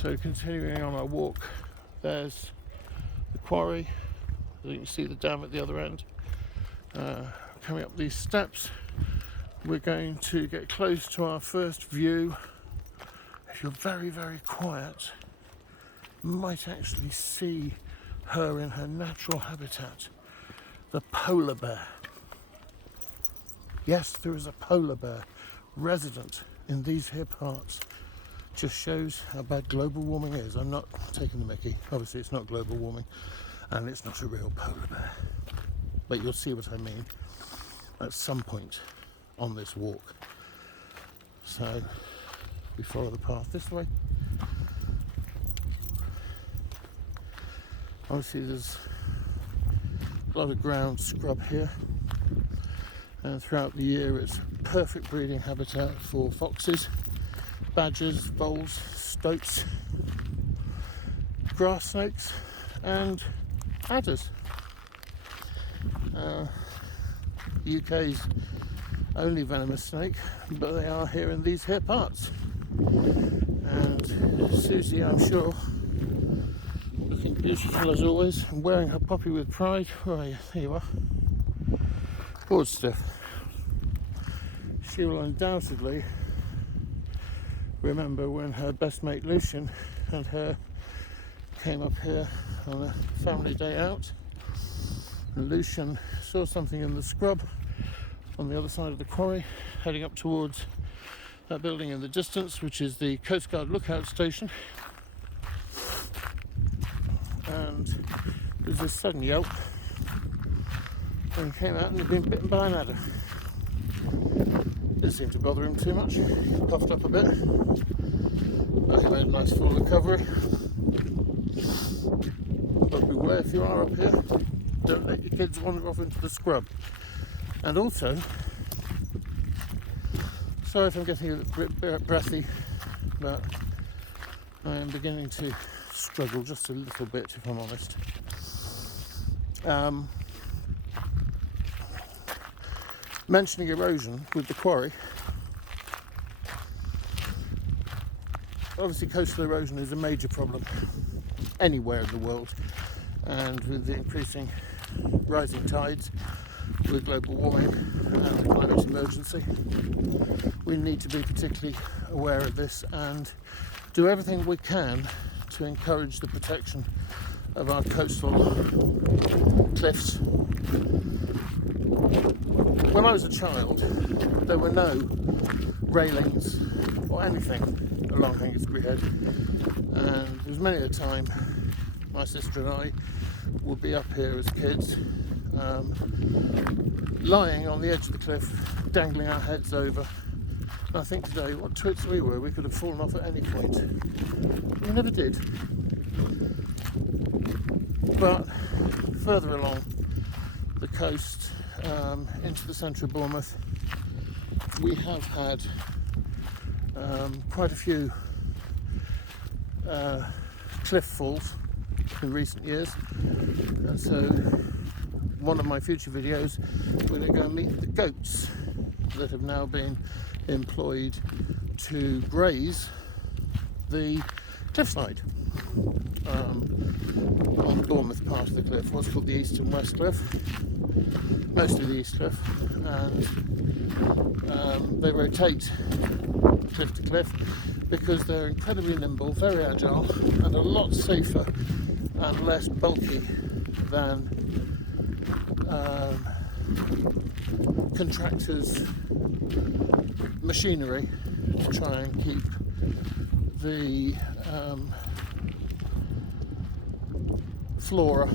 So continuing on our walk, there's the quarry. You can see the dam at the other end. Coming up these steps, we're going to get close to our first view. If you're very, very quiet, you might actually see her in her natural habitat, the polar bear. Yes, there is a polar bear resident in these here parts. Just shows how bad global warming is. I'm not taking the mickey. Obviously it's not global warming and it's not a real polar bear. But you'll see what I mean at some point on this walk. So we follow the path this way. Obviously there's a lot of ground scrub here, and throughout the year it's perfect breeding habitat for foxes, badgers, voles, stoats, grass snakes and adders. UK's only venomous snake, but they are here in these here parts. And Susie, I'm sure, looking beautiful as always and wearing her poppy with pride. Where are you? There you are. Board stiff. She will undoubtedly remember when her best mate Lucian and her came up here on a family day out, and Lucian saw something in the scrub on the other side of the quarry heading up towards that building in the distance, which is the Coast Guard lookout station, and there's this sudden yelp and he came out and had been bitten by an adder. Didn't seem to bother him too much. He puffed up a bit, but he made a nice full recovery. But beware, if you are up here, don't let your kids wander off into the scrub. And also, sorry if I'm getting a bit breathy, but I am beginning to struggle just a little bit, if I'm honest. Mentioning erosion with the quarry, obviously coastal erosion is a major problem anywhere in the world, and with the increasing rising tides, with global warming and the climate emergency, we need to be particularly aware of this and do everything we can to encourage the protection of our coastal cliffs. When I was a child, there were no railings or anything along Hengistbury Head, and there was many a time my sister and I would be up here as kids, lying on the edge of the cliff, dangling our heads over. And I think today, what twits we were, we could have fallen off at any point. We never did. But further along the coast, into the centre of Bournemouth, we have had quite a few cliff falls in recent years, and so one of my future videos we're going to go and meet the goats that have now been employed to graze the cliffside on the Bournemouth part of the cliff, what's called the east and west cliff, mostly the east cliff, and they rotate cliff to cliff because they're incredibly nimble, very agile, and a lot safer and less bulky than contractors' machinery to try and keep the flora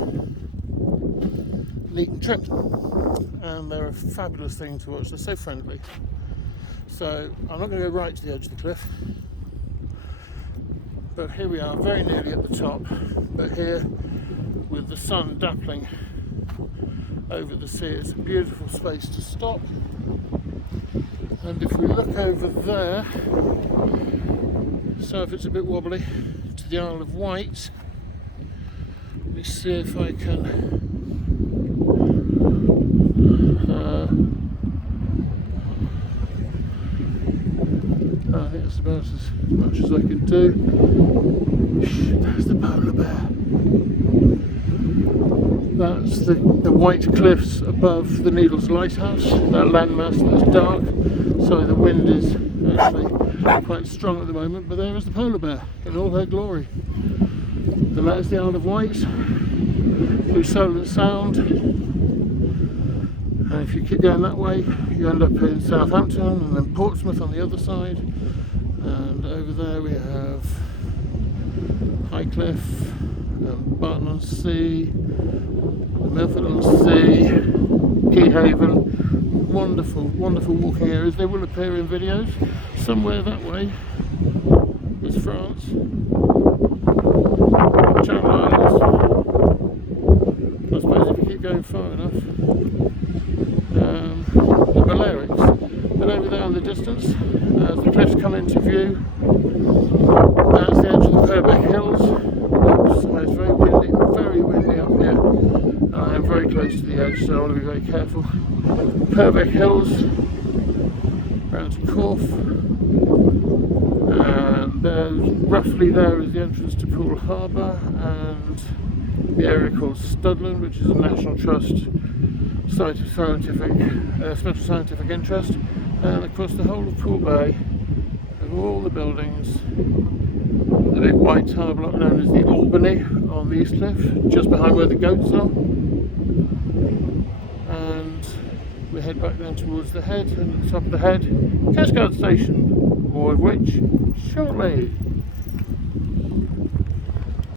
neat and trim. And they're a fabulous thing to watch. They're so friendly. So I'm not going to go right to the edge of the cliff, but here we are, very nearly at the top, but here with the sun dappling over the sea, it's a beautiful space to stop. And if we look over there, so if it's a bit wobbly, to the Isle of Wight, let me see if I can I think it's about as much as I can do. That's the white cliffs above the Needles Lighthouse, that landmass that's dark. So the wind is actually quite strong at the moment, but there is the polar bear in all her glory. And that is the Isle of Wight, Blue Solent Sound. And if you keep going that way, you end up in Southampton and then Portsmouth on the other side. And over there we have Highcliffe, Barton-on-Sea, Milford-on-Sea, Keyhaven. Wonderful, wonderful walking areas. They will appear in videos. Somewhere that way is France. Channel Islands. I suppose if you keep going far enough. The Balearics. But over there in the distance, as the cliffs come into view, that's the edge of the Purbeck Hills. Oops, it's very windy up here. I am very close to the edge, so I want to be very careful. Purbeck Hills, round to Corfe, and roughly there is the entrance to Poole Harbour and the area called Studland, which is a National Trust site of special scientific interest, and across the whole of Poole Bay, with all the buildings, the big white tower block known as the Albany on the East Cliff, just behind where the goats are. And we head back down towards the head, and at the top of the head, Cascade Station, more of which shortly.